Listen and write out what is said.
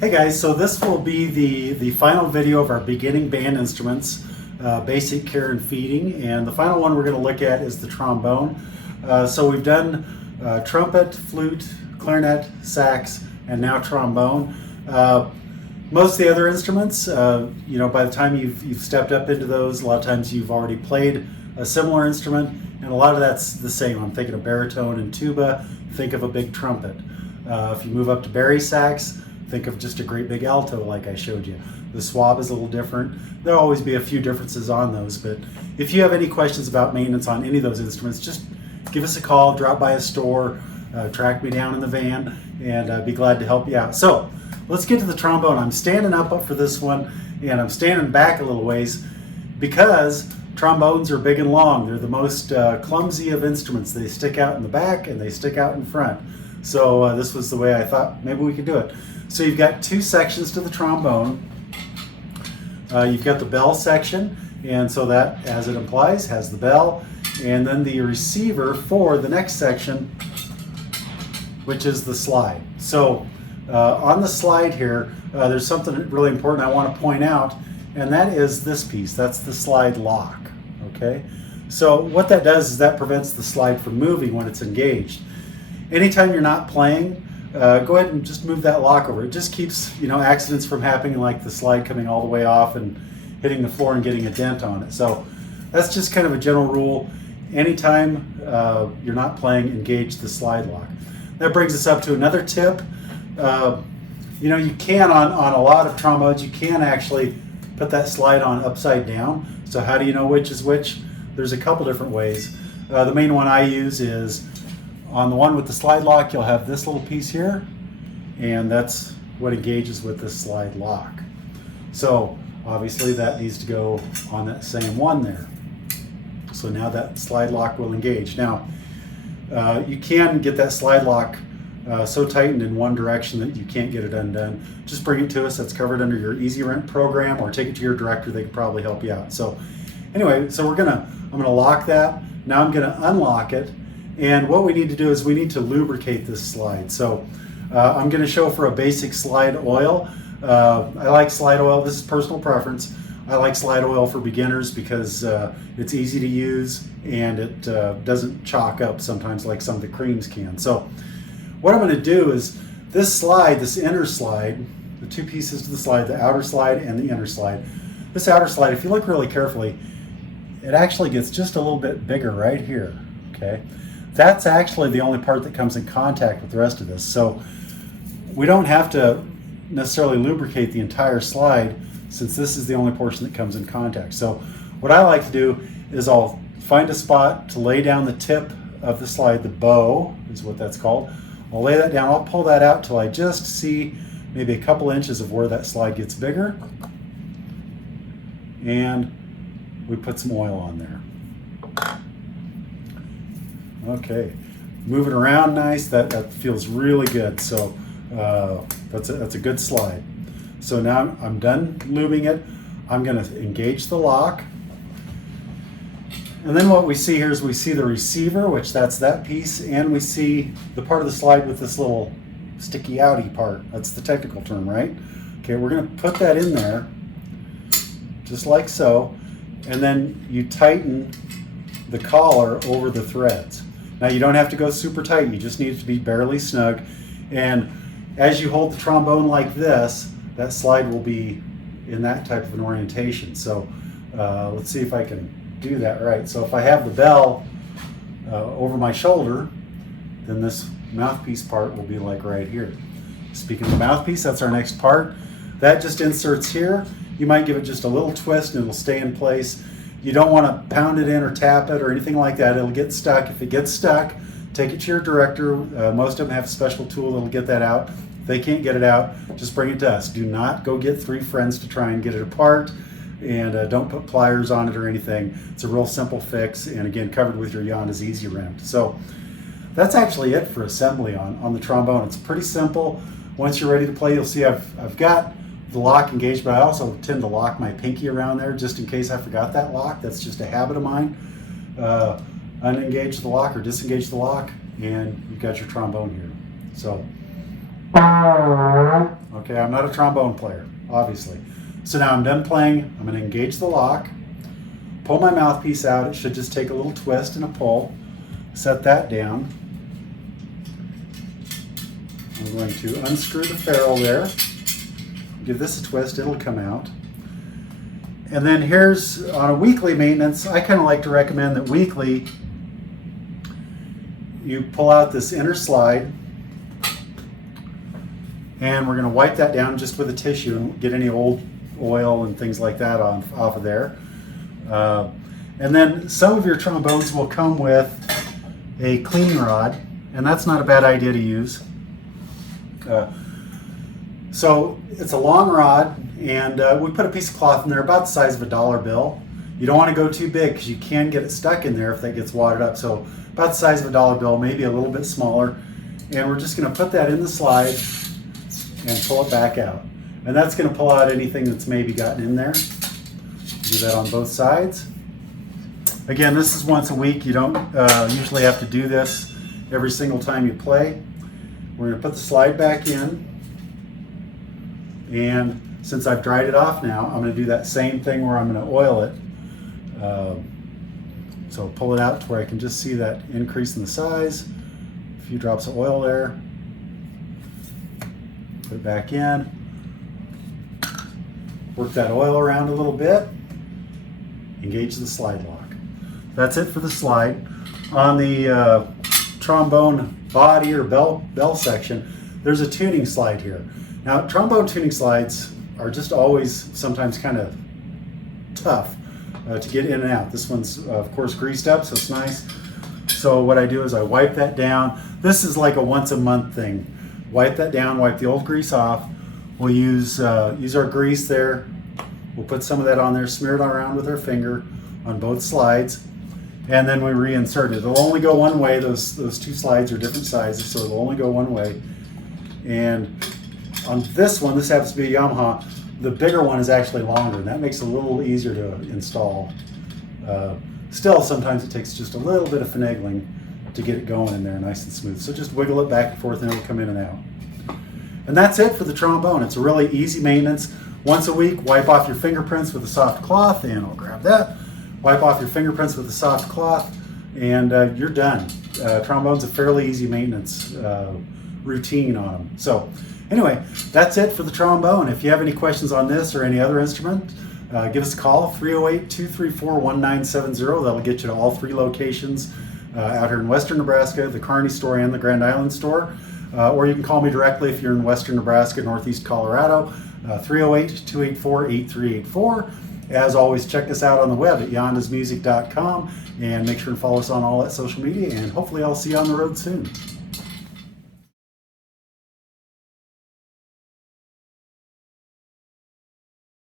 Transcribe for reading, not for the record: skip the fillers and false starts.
Hey guys, so this will be the final video of our beginning band instruments, basic care and feeding, and the final one we're going to look at is the trombone. So we've done trumpet, flute, clarinet, sax, and now trombone. Most of the other instruments, by the time you've stepped up into those, a lot of times you've already played a similar instrument, and a lot of that's the same. I'm thinking of baritone and tuba, think of a big trumpet. If you move up to bari sax, think of just a great big alto like I showed you. The swab is a little different. There'll always be a few differences on those, but if you have any questions about maintenance on any of those instruments, just give us a call, drop by a store, track me down in the van, and I'd be glad to help you out. So let's get to the trombone. I'm standing up for this one, and I'm standing back a little ways because trombones are big and long. They're the most clumsy of instruments. They stick out in the back and they stick out in front. So this was the way I thought maybe we could do it. So you've got two sections to the trombone. You've got the bell section, and so that, as it implies, has the bell, and then the receiver for the next section, which is the slide. So on the slide here, there's something really important I want to point out, and that is this piece. That's the slide lock, okay? So what that does is that prevents the slide from moving when it's engaged. Anytime you're not playing, go ahead and just move that lock over. It just keeps accidents from happening, like the slide coming all the way off and hitting the floor and getting a dent on it. So that's just kind of a general rule. Anytime you're not playing, engage the slide lock. That brings us up to another tip. You can on a lot of trombones, you can actually put that slide on upside down. So how do you know which is which? There's a couple different ways. The main one I use is on the one with the slide lock, you'll have this little piece here, and that's what engages with the slide lock. So obviously that needs to go on that same one there. So now that slide lock will engage. Now you can get that slide lock so tightened in one direction that you can't get it undone. Just bring it to us. That's covered under your Easy Rent program, or take it to your director. They can probably help you out. So anyway, so I'm gonna lock that. Now I'm gonna unlock it. And what we need to do is we need to lubricate this slide. So I'm going to show for a basic slide oil. I like slide oil. This is personal preference. I like slide oil for beginners because it's easy to use and it doesn't chalk up sometimes like some of the creams can. So what I'm going to do is this slide, this inner slide, the two pieces to the slide, the outer slide and the inner slide. This outer slide, if you look really carefully, it actually gets just a little bit bigger right here, okay? That's actually the only part that comes in contact with the rest of this. So we don't have to necessarily lubricate the entire slide, since this is the only portion that comes in contact. So what I like to do is I'll find a spot to lay down the tip of the slide. The bow is what that's called. I'll lay that down. I'll pull that out till I just see maybe a couple inches of where that slide gets bigger. And we put some oil on there. Okay, move it around nice. That feels really good. So that's a good slide. So now I'm done lubing it. I'm going to engage the lock. And then what we see here is we see the receiver, which that's that piece, and we see the part of the slide with this little sticky outy part. That's the technical term, right? Okay, we're going to put that in there, just like so, and then you tighten the collar over the threads. Now you don't have to go super tight, you just need it to be barely snug. And as you hold the trombone like this, that slide will be in that type of an orientation. So let's see if I can do that right. So if I have the bell over my shoulder, then this mouthpiece part will be like right here. Speaking of the mouthpiece, that's our next part. That just inserts here. You might give it just a little twist and it'll stay in place. You don't want to pound it in or tap it or anything like that. It'll get stuck. If it gets stuck, take it to your director. Most of them have a special tool that'll get that out. If they can't get it out, just bring it to us. Do not go get 3 friends to try and get it apart, and don't put pliers on it or anything. It's a real simple fix, and again, covered with your Yonda's Easy Rent. So that's actually it for assembly on the trombone. It's pretty simple. Once you're ready to play, you'll see I've got the lock engaged, but I also tend to lock my pinky around there just in case I forgot that lock. That's just a habit of mine. Unengage the lock or disengage the lock, and you've got your trombone here. So Okay, I'm not a trombone player, obviously. So now I'm done playing. I'm going to engage the lock, pull my mouthpiece out. It should just take a little twist and a pull. Set that down. I'm going to unscrew the ferrule there. Give this a twist, it'll come out. And then here's, on a weekly maintenance, I kind of like to recommend that weekly you pull out this inner slide, and we're going to wipe that down just with a tissue and get any old oil and things like that off of there. And then some of your trombones will come with a cleaning rod, and that's not a bad idea to use. So it's a long rod, and we put a piece of cloth in there about the size of a dollar bill. You don't want to go too big because you can get it stuck in there if that gets wadded up. So about the size of a dollar bill, maybe a little bit smaller. And we're just going to put that in the slide and pull it back out. And that's going to pull out anything that's maybe gotten in there. Do that on both sides. Again, this is once a week. You don't usually have to do this every single time you play. We're going to put the slide back in. And since I've dried it off now, I'm going to do that same thing where I'm going to oil it. So pull it out to where I can just see that increase in the size. A few drops of oil there. Put it back in. Work that oil around a little bit. Engage the slide lock. That's it for the slide. On the trombone body or bell section, there's a tuning slide here. Now, trombone tuning slides are just always sometimes kind of tough to get in and out. This one's, of course, greased up, so it's nice. So what I do is I wipe that down. This is like a once a month thing. Wipe that down, wipe the old grease off. We'll use our grease there. We'll put some of that on there, smear it around with our finger on both slides, and then we reinsert it. It'll only go one way. Those two slides are different sizes, so it'll only go one way. And on this one, this happens to be a Yamaha, the bigger one is actually longer, and that makes it a little easier to install. Still, sometimes it takes just a little bit of finagling to get it going in there nice and smooth. So just wiggle it back and forth and it'll come in and out. And that's it for the trombone. It's a really easy maintenance. Once a week, wipe off your fingerprints with a soft cloth, and I'll grab that. Wipe off your fingerprints with a soft cloth, and you're done. Trombone's a fairly easy maintenance routine on them. So anyway, that's it for the trombone. If you have any questions on this or any other instrument, give us a call, 308-234-1970. That'll get you to all three locations out here in Western Nebraska, the Kearney store and the Grand Island store. Or you can call me directly if you're in Western Nebraska, Northeast Colorado, 308-284-8384. As always, check us out on the web at yondasmusic.com, and make sure to follow us on all that social media, and hopefully I'll see you on the road soon.